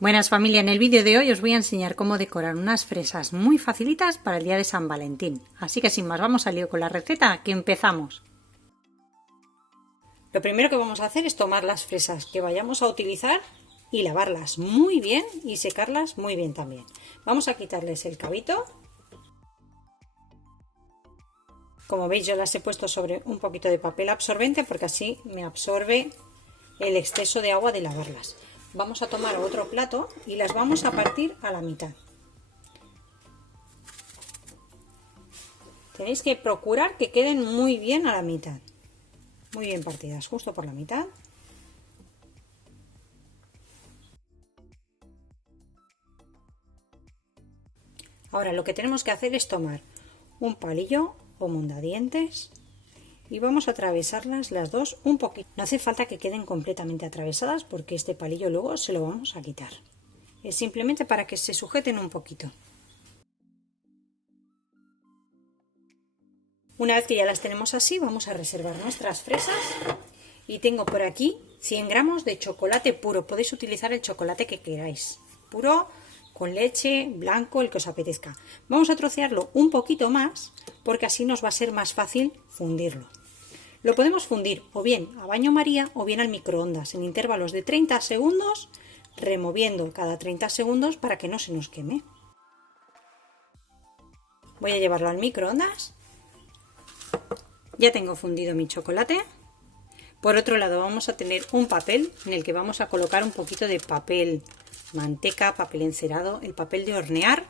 Buenas familia, en el vídeo de hoy os voy a enseñar cómo decorar unas fresas muy facilitas para el día de San Valentín. Así que sin más, vamos al lío con la receta, que empezamos. Lo primero que vamos a hacer es tomar las fresas que vayamos a utilizar y lavarlas muy bien y secarlas muy bien también. Vamos a quitarles el cabito. Como veis, yo las he puesto sobre un poquito de papel absorbente porque así me absorbe el exceso de agua de lavarlas. Vamos a tomar otro plato y las vamos a partir a la mitad. Tenéis que procurar que queden muy bien a la mitad, muy bien partidas, justo por la mitad. Ahora lo que tenemos que hacer es tomar un palillo o mondadientes y vamos a atravesarlas las dos un poquito. No hace falta que queden completamente atravesadas porque este palillo luego se lo vamos a quitar. Es simplemente para que se sujeten un poquito. Una vez que ya las tenemos así, vamos a reservar nuestras fresas. Y tengo por aquí 100 gramos de chocolate puro. Podéis utilizar el chocolate que queráis. Puro, con leche, blanco, el que os apetezca. Vamos a trocearlo un poquito más porque así nos va a ser más fácil fundirlo. Lo podemos fundir o bien a baño María o bien al microondas en intervalos de 30 segundos, removiendo cada 30 segundos para que no se nos queme. Voy a llevarlo al microondas. Ya tengo fundido mi chocolate. Por otro lado vamos a tener un papel en el que vamos a colocar un poquito de papel manteca, papel encerado, el papel de hornear,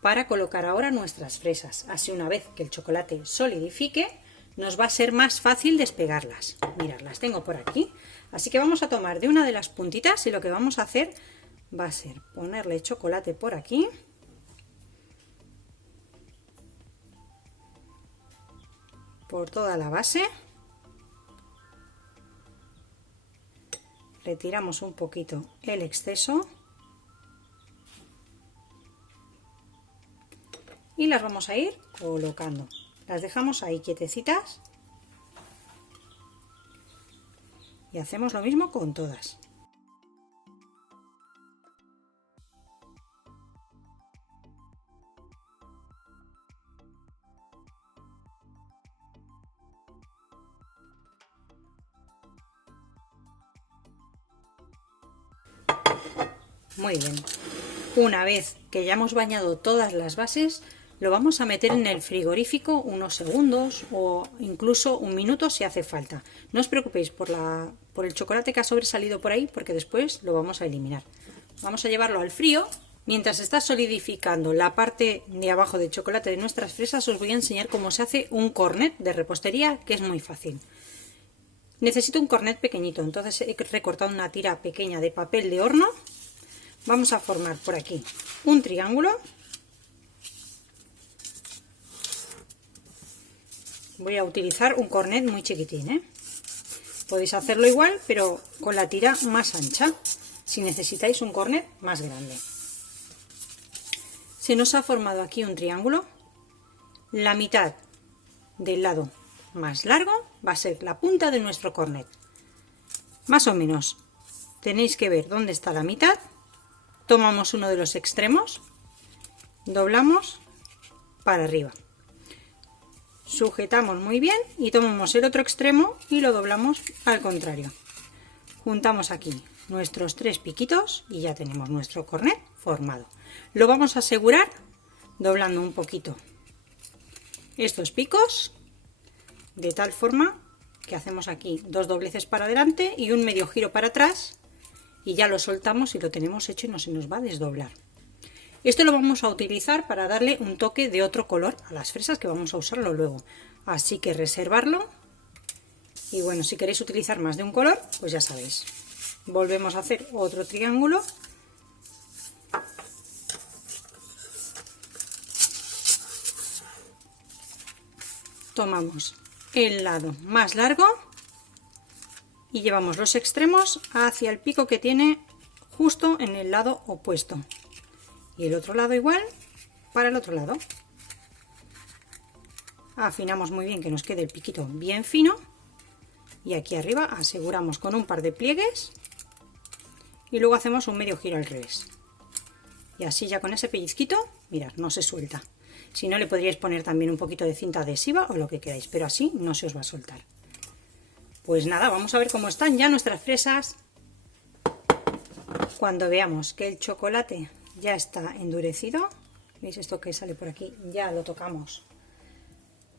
para colocar ahora nuestras fresas. Así una vez que el chocolate solidifique, nos va a ser más fácil despegarlas. Mirad, las tengo por aquí. Así que vamos a tomar de una de las puntitas y lo que vamos a hacer va a ser ponerle chocolate por aquí. Por toda la base. Retiramos un poquito el exceso. Y las vamos a ir colocando. Las dejamos ahí quietecitas y hacemos lo mismo con todas. Muy bien. Una vez que ya hemos bañado todas las bases, lo vamos a meter en el frigorífico unos segundos o incluso un minuto si hace falta. No os preocupéis por el chocolate que ha sobresalido por ahí porque después lo vamos a eliminar. Vamos a llevarlo al frío. Mientras está solidificando la parte de abajo del chocolate de nuestras fresas, os voy a enseñar cómo se hace un cornet de repostería, que es muy fácil. Necesito un cornet pequeñito, entonces he recortado una tira pequeña de papel de horno. Vamos a formar por aquí un triángulo. Voy a utilizar un cornet muy chiquitín, ¿eh? Podéis hacerlo igual, pero con la tira más ancha, si necesitáis un cornet más grande. Se nos ha formado aquí un triángulo. La mitad del lado más largo va a ser la punta de nuestro cornet. Más o menos tenéis que ver dónde está la mitad. Tomamos uno de los extremos, doblamos para arriba. Sujetamos muy bien y tomamos el otro extremo y lo doblamos al contrario. Juntamos aquí nuestros 3 piquitos y ya tenemos nuestro cornet formado. Lo vamos a asegurar doblando un poquito estos picos de tal forma que hacemos aquí 2 dobleces para adelante y un medio giro para atrás y ya lo soltamos y lo tenemos hecho y no se nos va a desdoblar. Esto lo vamos a utilizar para darle un toque de otro color a las fresas, que vamos a usarlo luego. Así que reservarlo. Y bueno, si queréis utilizar más de un color, pues ya sabéis. Volvemos a hacer otro triángulo. Tomamos el lado más largo y llevamos los extremos hacia el pico que tiene justo en el lado opuesto. Y el otro lado igual para el otro lado. Afinamos muy bien que nos quede el piquito bien fino y aquí arriba aseguramos con un par de pliegues y luego hacemos un medio giro al revés. Y así ya con ese pellizquito, mirad, no se suelta. Si no, le podríais poner también un poquito de cinta adhesiva o lo que queráis, pero así no se os va a soltar. Pues nada, vamos a ver cómo están ya nuestras fresas. Cuando veamos que el chocolate ya está endurecido, ¿veis esto que sale por aquí? Ya lo tocamos.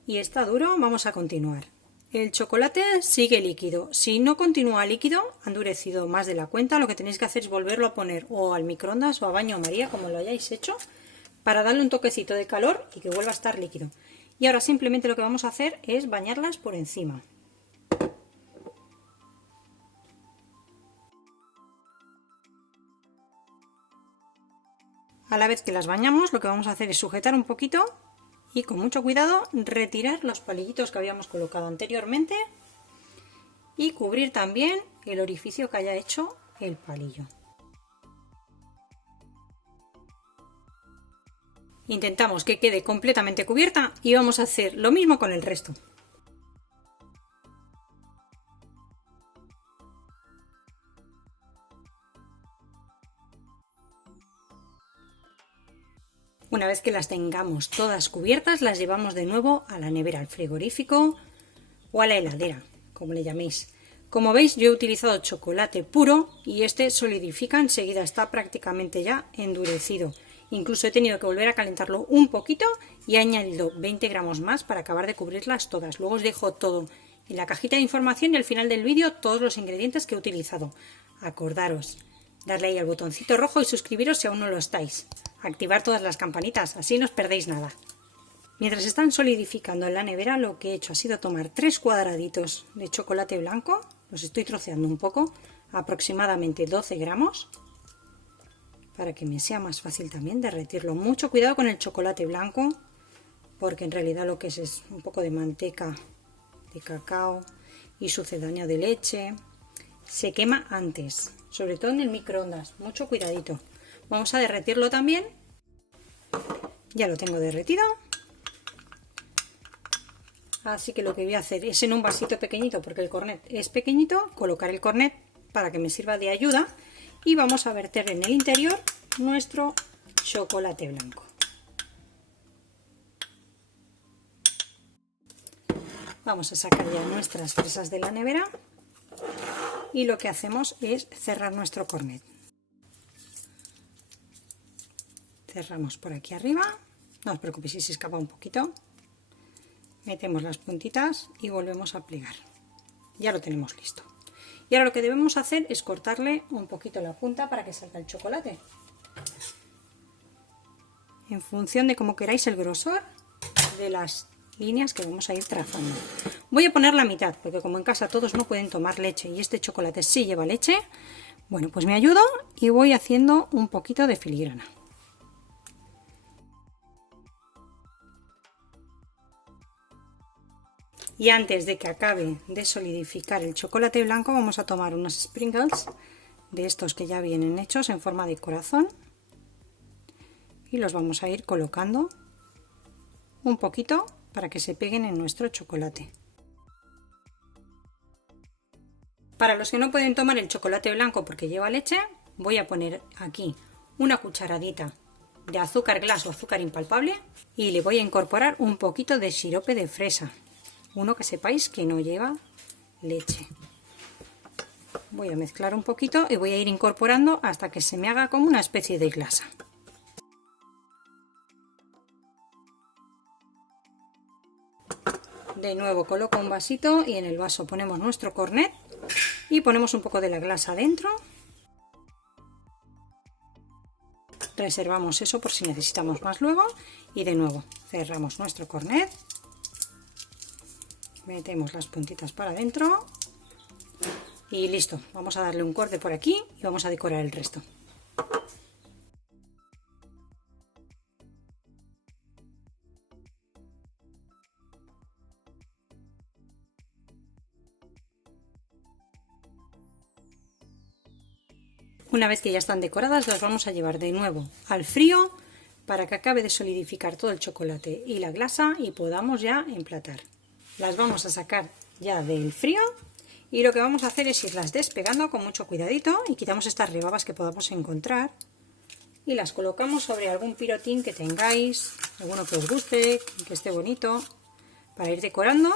Y está duro, vamos a continuar. El chocolate sigue líquido. Si no continúa líquido, endurecido más de la cuenta, lo que tenéis que hacer es volverlo a poner o al microondas o a baño María, como lo hayáis hecho, para darle un toquecito de calor y que vuelva a estar líquido. Y ahora simplemente lo que vamos a hacer es bañarlas por encima. A la vez que las bañamos, lo que vamos a hacer es sujetar un poquito y con mucho cuidado retirar los palillitos que habíamos colocado anteriormente y cubrir también el orificio que haya hecho el palillo. Intentamos que quede completamente cubierta y vamos a hacer lo mismo con el resto. Una vez que las tengamos todas cubiertas, las llevamos de nuevo a la nevera, al frigorífico o a la heladera, como le llaméis. Como veis, yo he utilizado chocolate puro y este solidifica enseguida, está prácticamente ya endurecido. Incluso he tenido que volver a calentarlo un poquito y he añadido 20 gramos más para acabar de cubrirlas todas. Luego os dejo todo en la cajita de información y al final del vídeo todos los ingredientes que he utilizado. Acordaros, darle ahí al botoncito rojo y suscribiros si aún no lo estáis. Activar todas las campanitas, así no os perdéis nada. Mientras están solidificando en la nevera, lo que he hecho ha sido tomar 3 cuadraditos de chocolate blanco, los estoy troceando un poco, aproximadamente 12 gramos, para que me sea más fácil también derretirlo. Mucho cuidado con el chocolate blanco, porque en realidad lo que es un poco de manteca de cacao y sucedáneo de leche. Se quema antes, sobre todo en el microondas, mucho cuidadito. Vamos a derretirlo también. Ya lo tengo derretido. Así que lo que voy a hacer es en un vasito pequeñito, porque el cornet es pequeñito, colocar el cornet para que me sirva de ayuda y vamos a verter en el interior nuestro chocolate blanco. Vamos a sacar ya nuestras fresas de la nevera y lo que hacemos es cerrar nuestro cornet. Cerramos por aquí arriba, no os preocupéis si se escapa un poquito. Metemos las puntitas y volvemos a plegar. Ya lo tenemos listo. Y ahora lo que debemos hacer es cortarle un poquito la punta para que salga el chocolate. En función de cómo queráis el grosor de las líneas que vamos a ir trazando. Voy a poner la mitad, porque como en casa todos no pueden tomar leche y este chocolate sí lleva leche, bueno, pues me ayudo y voy haciendo un poquito de filigrana. Y antes de que acabe de solidificar el chocolate blanco, vamos a tomar unos sprinkles de estos que ya vienen hechos en forma de corazón y los vamos a ir colocando un poquito para que se peguen en nuestro chocolate. Para los que no pueden tomar el chocolate blanco porque lleva leche, voy a poner aquí una cucharadita de azúcar glass o azúcar impalpable y le voy a incorporar un poquito de sirope de fresa. Uno que sepáis que no lleva leche. Voy a mezclar un poquito y voy a ir incorporando hasta que se me haga como una especie de glasa. De nuevo coloco un vasito y en el vaso ponemos nuestro cornet y ponemos un poco de la glasa dentro. Reservamos eso por si necesitamos más luego y de nuevo cerramos nuestro cornet. Metemos las puntitas para adentro y listo. Vamos a darle un corte por aquí y vamos a decorar el resto. Una vez que ya están decoradas, las vamos a llevar de nuevo al frío para que acabe de solidificar todo el chocolate y la glasa y podamos ya emplatar. Las vamos a sacar ya del frío Y lo que vamos a hacer es irlas despegando con mucho cuidadito y quitamos estas rebabas que podamos encontrar y las colocamos sobre algún pirotín que tengáis, alguno que os guste, que esté bonito, para ir decorando.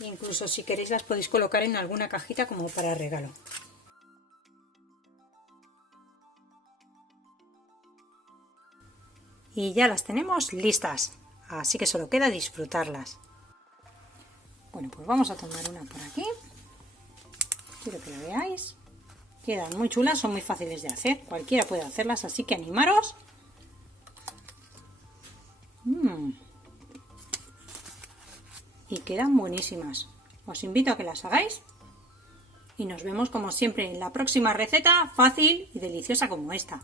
Incluso si queréis las podéis colocar en alguna cajita como para regalo. Y ya las tenemos listas, así que solo queda disfrutarlas. Bueno, pues vamos a tomar una por aquí. Quiero que la veáis. Quedan muy chulas, son muy fáciles de hacer. Cualquiera puede hacerlas, así que animaros. Y quedan buenísimas. Os invito a que las hagáis. Y nos vemos como siempre en la próxima receta fácil y deliciosa como esta.